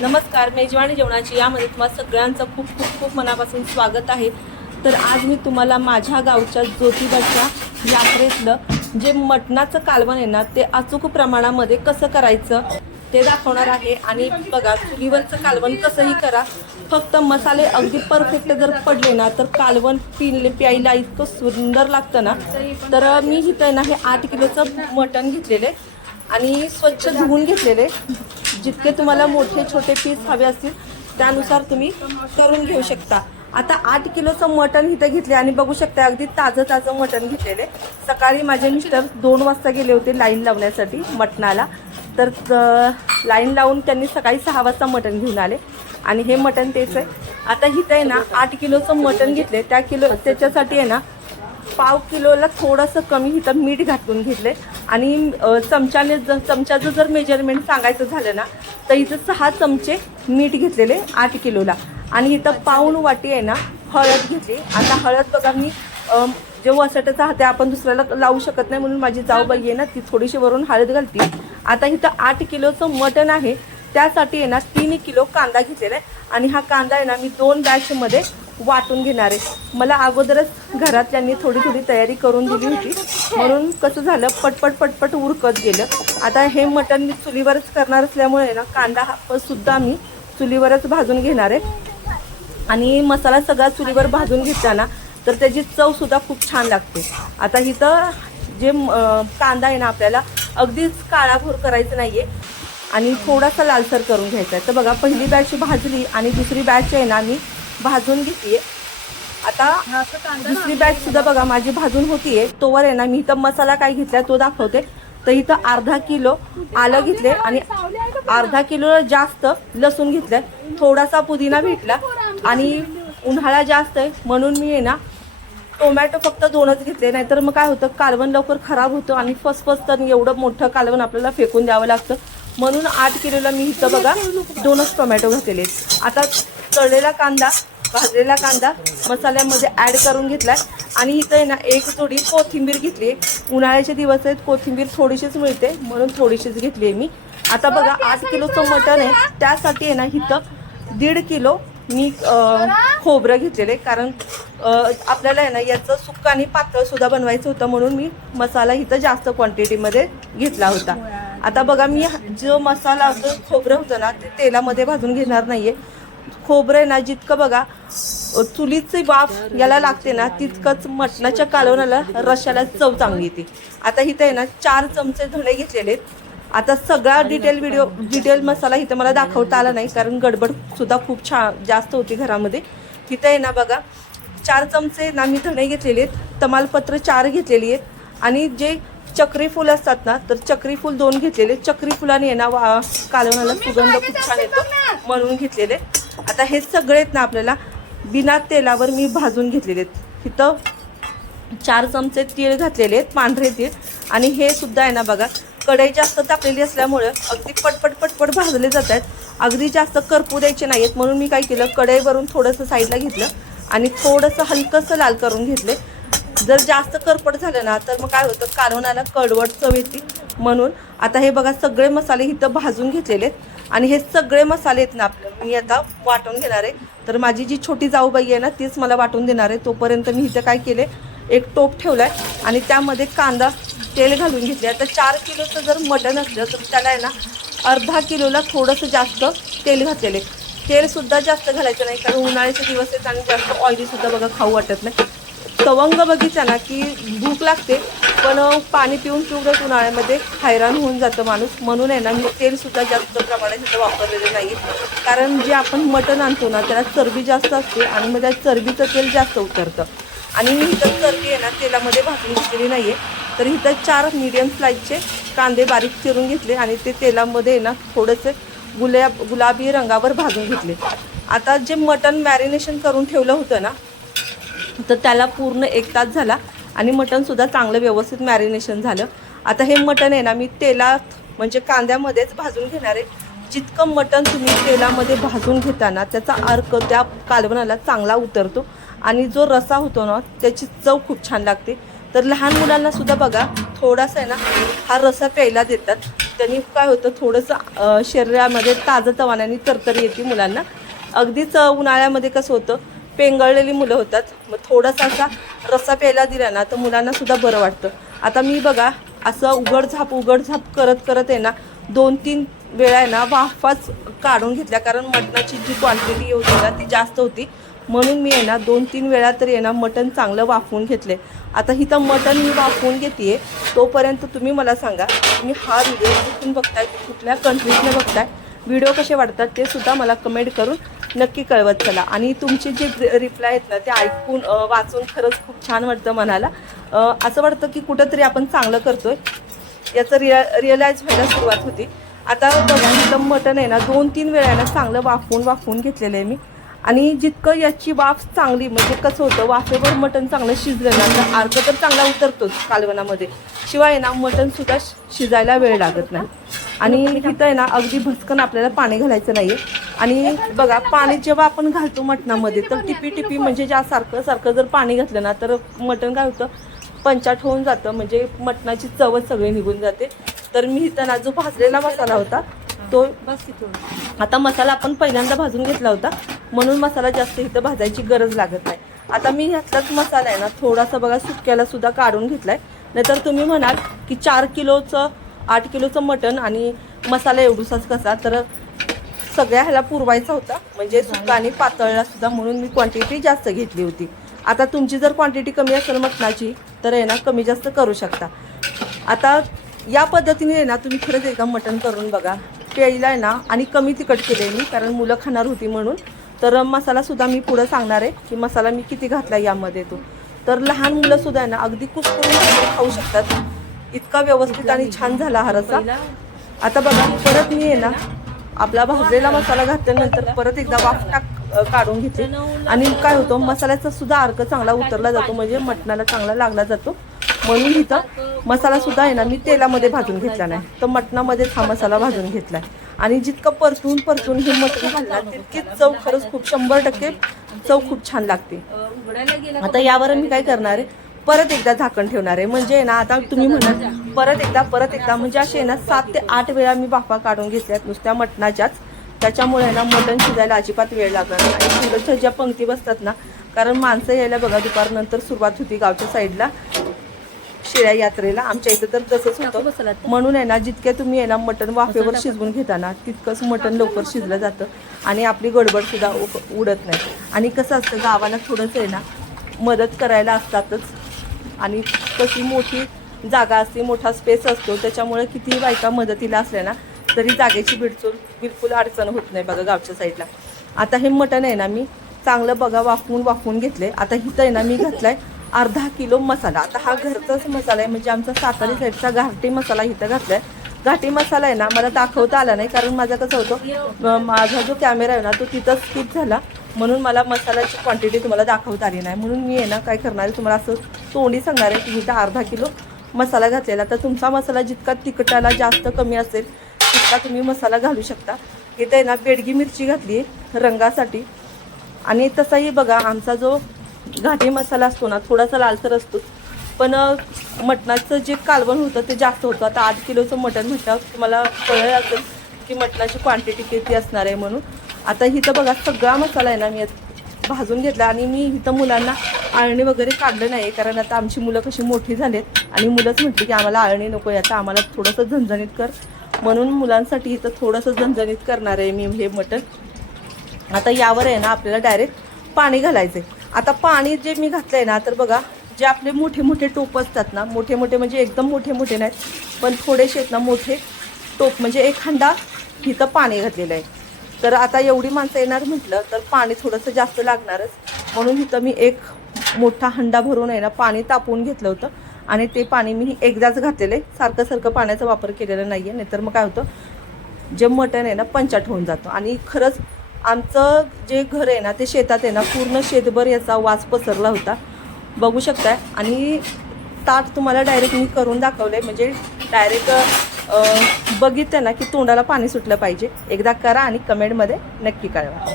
नमस्कार मेजवानी जेवणाची यामध्ये तुम्हाला सगळ्यांचं खूप खूप खूप मनापासून स्वागत आहे. तर आज मी तुम्हाला माझ्या गावच्या ज्योतिबाच्या यात्रेतलं जे मटणाचं कालवण आहे ना ते अचूक प्रमाणामध्ये कसं करायचं ते दाखवणार आहे. आणि बघा चुलीवरचं कालवण कसंही करा फक्त मसाले अगदी परफेक्ट जर पडले ना तर कालवण पिले प्यायला इतकं सुंदर लागतं ना. तर मी इथं ना हे आठ किलोचं मटण घेतलेले आणि स्वच्छ धुवून घेतलेले जितके तुम्हाला मोठे छोटे पीस हवे असतील त्यानुसार तुम्ही करून घेऊ शकता. आता आठ किलोचं मटण इथं घेतले आणि बघू शकता अगदी ताजं ताजं मटण घेतलेले सकाळी माझे मिस्टर दोन वाजता गेले होते लाईन लावण्यासाठी मटणाला. तर लाईन लावून त्यांनी सकाळी सहा वाजता मटण घेऊन आले. आणि हे मटण तेच आहे. आता इथं आहे ना आठ किलोचं मटण घेतले त्या किलो त्याच्यासाठी आहे ना पाव किलोला थोडंसं कमी इथं मीठ घातून घेतले आणि चमच्याने जर चमच्याचं जर मेजरमेंट सांगायचं झालं ना तर इथं सहा चमचे मीठ घेतलेले आठ किलोला. आणि इथं पाऊण वाटी आहे ना हळद घेतली. आता हळद बघा मी जे वसटाचा हात आपण दुसऱ्याला लावू शकत नाही म्हणून माझी जाऊबाई आहे ना ती थोडीशी वरून हळद घालते. आता इथं आठ किलोचं मटण आहे. त्यासाठी आहे ना तीन किलो कांदा घेतलेला आहे. आणि हा कांदा आहे ना मी दोन बॅचमध्ये वाटून घेणार. आहे मला अगोदरच घरातल्यांनी थोडी थोडी तयारी करून दिली होती. म्हणून कसं झालं पटपट पटपट उरकत गेलं. आता हे मटण मी चुलीवरच करणार असल्यामुळे ना कांदा हा सुद्धा मी चुलीवरच भाजून घेणार आहे. आणि मसाला सगळा चुलीवर भाजून घेतला ना तर त्याची चव सुद्धा खूप छान लागते. आता इथं जे कांदा आहे ना आपल्याला अगदीच काळाभोर करायचं नाही आहे आणि थोडासा लालसर करून घ्यायचा आहे. तर बघा पहिली बॅच भाजली आणि दुसरी बॅच आहे ना मी भाजून घेते आता दुसरी बॅच सुद्धा बघा माझी भाजून होतीये. तोवर आहे ना मी इथं मसाला काय घेतलाय तो दाखवते. तर इथं अर्धा किलो आलं घेतले आणि अर्धा किलो जास्त लसूण घेतलंय. थोडासा पुदिना भेटला आणि उन्हाळा जास्त आहे. म्हणून मी आहे ना टोमॅटो फक्त दोनच घेतले. नाहीतर मग काय होतं कालवण लवकर खराब होतं आणि फस फस तर एवढं मोठं कालवण आपल्याला फेकून द्यावं लागतं. म्हणून आठ किलोला मी इथं बघा दोनच टोमॅटो घातलेले आता तळलेला कांदा भाजलेला कांदा मसाल्यामध्ये ॲड करून घेतला आणि इथं आहे ना एक जोडी कोथिंबीर घेतली उन्हाळ्याचे दिवस आहेत कोथिंबीर थोडीशीच मिळते म्हणून थोडीशीच घेतली आहे मी. आता बघा आठ किलोचं मटण आहे. त्यासाठी आहे ना इथं दीड किलो मी खोबरं खोबरं घेतलेले कारण आपल्याला आहे ना याचं सुक्क आणि पातळसुद्धा बनवायचं होतं म्हणून मी मसाला इथं जास्त क्वांटिटीमध्ये घेतला होता. आता बघा मी जो मसाला जो खोबरं होतं ना ते तेलामध्ये भाजून घेणार नाहीये. खोबरं आहे ना जितकं बघा चुलीची वाफ याला लागते ना तितकंच मटणाच्या कालवणाला रशाला चव चांगली येते. आता इथं आहे ना चार चमचे धणे घेतलेले आहेत. आता सगळा डिटेल व्हिडिओ डिटेल मसाला इथं मला दाखवता आला नाही कारण गडबड सुद्धा खूप छान जास्त होती घरामध्ये. तिथं आहे ना बघा चार चमचे ना मी धणे घेतलेले आहेत. तमालपत्र चार घेतलेली आहेत. आणि जे चक्री फूल असतात ना तर चक्री फूल दोन घेतलेले. चक्री फुलाने ना वा कालवणाला सुगंध खूप छान येतो म्हणून घेतलेले. आता हे सगळे आहेत ना आपल्याला बिना तेलावर मी भाजून घेतलेले आहेत. इथं चार चमचे तीळ घातलेले आहेत पांढरे तीळ. आणि हे सुद्धा आहे ना बघा कढई जास्त तापलेली असल्यामुळं अगदी पटपट पटपट भाजले जात आहेत. अगदी जास्त करपू द्यायचे नाही आहेत म्हणून मी काय केलं कढईवरून थोडंसं साईडला घेतलं आणि थोडंसं हलकंसं लाल करून घेतले. जर जास्त करपट झालं ना तर मग काय होतं? कालवणाला कडवट चव येते. म्हणून आता हे बघा सगळे मसाले इथं भाजून घेतलेले आहेत. आणि हे सगळे मसाले आहेत ना आपलं मी आता वाटून घेणार आहे. तर माझी जी छोटी जाऊबाई आहे ना तीच मला वाटून देणार आहे. तोपर्यंत मी इथं काय केले एक टोप ठेवलाय आणि त्यामध्ये कांदा तेल घालून घेतले आता चार किलोचं जर मटण असलं तर त्याला आहे ना अर्धा किलोला थोडंसं जास्त तेल घातलेले तेलसुद्धा जास्त घालायचं नाही कारण उन्हाळ्याचे दिवस आहेत आणि जास्त ऑइलीसुद्धा बघा खाऊ वाटत नाही. तवंग बघितला ना की भूक लागते पण पाणी पिऊन पिऊनच उन्हाळ्यामध्ये हैराण होऊन जातं माणूस. म्हणून आहे ना मी तेलसुद्धा जास्त प्रमाणात तिथं वापरलेलं नाही कारण जे आपण मटण आणतो ना त्याला चरबी जास्त असते आणि मग त्या चरबीचं तेल जास्त उतरतं. आणि मी इथं चरबी आहे ना तेलामध्ये भाजून घेतलेली नाही आहे तर इथं चार मीडियम स्लाईजचे कांदे बारीक चिरून घेतले आणि ते तेलामध्ये आहे ना थोडेसे गुलाब गुलाबी रंगावर भाजून घेतले. आता जे मटण मॅरिनेशन करून ठेवलं होतं ना तर त्याला पूर्ण एक तास झाला आणि मटणसुद्धा चांगलं व्यवस्थित मॅरिनेशन झालं. आता हे मटण आहे ना मी तेलात म्हणजे कांद्यामध्येच भाजून घेणार आहे. जितकं मटण तुम्ही तेलामध्ये भाजून घेताना त्याचा अर्क त्या कालवणाला चांगला उतरतो आणि जो रसा होतो ना त्याची चव खूप छान लागते. तर लहान मुलांना सुद्धा बघा थोडासा आहे ना हा रसा प्यायला देतात. त्यांनी काय होतं थोडंसं शरीरामध्ये ताजं तवाण्याने तरतरी येते मुलांना. अगदीच उन्हाळ्यामध्ये कसं होतं पेंगळलेली मुलं होतात. मग थोडासा असा रस्सा प्यायला दिला ना तर मुलांना सुद्धा बरं वाटतं. आता मी बघा असं उघडझाप उघडझाप करत करत आहे ना दोन तीन वेळा आहे ना वाफाच काढून घेतल्या. कारण मटणाची जी क्वांटिटी होती ना ती जास्त होती. म्हणून मी आहे ना दोन तीन वेळा तरी आहे ना मटण चांगलं वाफवून घेतले आता हिथं मटण मी वाफवून घेते तोपर्यंत तुम्ही मला सांगा तुम्ही हा व्हिडिओ कुठून बघताय कुठल्या कंट्रीजने बघताय व्हिडिओ कसे वाटतात ते सुद्धा मला कमेंट करून नक्की कळवत चला. आणि तुमचे जे रिप्लाय आहेत ना ते ऐकून वाचून खरंच खूप छान वाटतं मनाला. असं वाटतं की कुठंतरी आपण चांगलं करतोय. याचं रिअ रिअलाईज व्हायला सुरुवात होती. आता बघा इथं मटण आहे ना दोन तीन वेळा ना चांगलं वाफवून वाफवून घेतलेलं आहे मी. आणि जितकं याची वाफ चांगली म्हणजे कसं होतं वाफेवर मटण चांगलं शिजलं ना तर अर्क तर चांगला उतरतोच कालवणामध्ये शिवाय ना मटणसुद्धा शिजायला वेळ लागत नाही. आणि इथं आहे ना अगदी भस्कन आपल्याला पाणी घालायचं नाही आणि बघा पाणी जेव्हा आपण घालतो मटणामध्ये तर टिपी टिपी म्हणजे ज्या सारखं सारखं जर पाणी घातलं ना तर मटण काय होतं पंचाट होऊन जातं. म्हणजे मटणाची चवच सगळी निघून जाते. तर मी इथं ना जो भाजलेला मसाला होता तो आता मसाला आपण पहिल्यांदा भाजून घेतला होता. म्हणून मसाला जास्त इथं भाजायची गरज लागत नाही. आता मी ह्यातलाच मसाला आहे ना थोडासा बघा सुक्याला सुद्धा काढून घेतलाय. नाहीतर तुम्ही म्हणाल की चार किलोचं आठ किलोचं मटण आणि मसाला एवढूसाच कसा? तर सगळ्या ह्याला पुरवायचा होता. म्हणजे सुका आणि पातळला सुद्धा म्हणून मी क्वांटिटी जास्त घेतली होती. आता तुमची जर क्वांटिटी कमी असेल मटणाची तर आहे ना कमी जास्त करू शकता. आता या पद्धतीने आहे ना तुम्ही खरंच एकदा मटण करून बघा. प्यायला आहे ना आणि कमी तिखट केले मी कारण मुलं खाणार होती म्हणून. तर मसालासुद्धा मी पुढं सांगणार आहे की मसाला मी किती घातला यामध्ये तो. तर लहान मुलंसुद्धा आहे ना अगदी कुसकरून खाऊ शकतात. इतका व्यवस्थित आणि छान झाला हा आता बघा परत मी आहे ना आपला भाजलेला मसाला घातल्यानंतर परत एकदा वाफ टाक काढून घेते. आणि काय होतो मसाल्याचा सुद्धा अर्क चांगला उतरला जातो म्हणजे मटणाला चांगला लागला जातो. म्हणून इथं मसाला सुद्धा आहे ना मी तेलामध्ये भाजून घेतला नाही. तर मटणामध्येच हा मसाला भाजून घेतला आहे आणि जितकं परतून परतून हे मटण घालणार तितकीच चव खरंच खूप शंभर टक्के चव खूप छान लागते. आता यावर मी काय करणार आहे? परत एकदा झाकण ठेवणार आहे. म्हणजे आहे ना आता तुम्ही म्हणाल परत एकदा परत एकदा म्हणजे असे आहे ना सात ते आठ वेळा मी बाफा काढून घेतल्यात नुसत्या मटणाच्याच. त्याच्यामुळे आहे ना मटण शिजायला अजिबात वेळ लागणार आणि पुढच्या ज्या पंक्ती बसतात ना कारण माणसं यायला बघा दुपारनंतर सुरुवात होती गावच्या साईडला. शिळ्या यात्रेला आमच्या इथं तर तसंच होतं. म्हणून आहे ना जितके तुम्ही आहे ना मटण वाफेवर शिजवून घेताना तितकंच मटण लवकर शिजलं जातं आणि आपली गडबड सुद्धा उडत नाही. आणि कसं असतं गावाला थोडंसं आहे ना मदत करायला असतातच. आणि कशी मोठी जागा असते मोठा स्पेस असतो त्याच्यामुळे कितीही बायका मदतीला असल्या ना तरी जागेची बिडचूल बिलकुल अडचण होत नाही बघा गावच्या साईडला. आता हे मटण आहे ना मी चांगलं बघा वाफवून वाफवून घेतले आता हिथं आहे ना मी घातलाय अर्धा किलो मसाला. आता हा घरचाच मसाला आहे म्हणजे आमचा सातारी साईडचा घाटी मसाला इथं घातलाय. घाटी मसाला आहे ना मला दाखवता आला नाही कारण माझा कसं होतं माझा जो कॅमेरा आहे ना तो तिथंच स्किप झाला. म्हणून मला मसाल्याची क्वांटिटी तुम्हाला दाखवता आली नाही. म्हणून मी आहे ना काय करणार आहे तुम्हाला असं तोंडी सांगणार आहे की इथं अर्धा किलो मसाला घातलेला. तर तुमचा मसाला जितका तिखटाला जास्त कमी असेल तितका तुम्ही मसाला घालू शकता. इथं आहे ना बेडगी मिरची घातली आहे रंगासाठी. आणि तसाही बघा आमचा जो घाटी मसाला असतो ना थोडासा लालसर असतो. पण मटणाचं जे कालवण होतं ते जास्त होतं. आता आठ किलोचं मटण म्हटल्यावर तुम्हाला कळलं असेल की मटणाची क्वांटिटी किती असणार आहे म्हणून. आता इथं बघा सगळा मसाला आहे ना मी भाजून घेतला आणि मी इथं मुलांना आळणी वगैरे काढलं नाही कारण आता आमची मुलं कशी मोठी झालीत आणि मुलंच म्हटली की आम्हाला आळणी नको आता आम्हाला थोडंसं झणझणीत कर. म्हणून मुलांसाठी इथं थोडंसं झणझणीत करणार आहे मी हे मटण. आता यावर आहे ना आपल्याला डायरेक्ट पाणी घालायचं आहे आता पाणी जे मी घातलं आहे ना तर बघा जे आपले मोठे मोठे टोप असतात ना मोठे मोठे म्हणजे एकदम मोठे मोठे नाहीत पण थोडेसे आहेत ना मोठे टोप म्हणजे एक हंडा इथं पाणी घातलेलं आहे. तर आता एवढी माणसं येणार म्हटलं तर पाणी थोडंसं जास्त लागणारच. म्हणून इथं मी एक मोठा हंडा भरून आहे ना पाणी तापवून घेतलं होतं. आणि ते पाणी मी एकदाच घातलेलं आहे. सारखं सारखं पाण्याचा वापर केलेला नाही आहे नाहीतर मग काय होतं जे मटण आहे ना पंचाट होऊन जातं. आणि खरंच आमचं जे घर आहे ना ते शेतात आहे ना पूर्ण शेतभर याचा वास पसरला होता. बघू शकताय. आणि ताट तुम्हाला डायरेक्ट मी करून दाखवलं आहे म्हणजे डायरेक्ट बघितलं ना की तोंडाला पाणी सुटलं पाहिजे. एकदा करा आणि कमेंटमध्ये नक्की कळवा.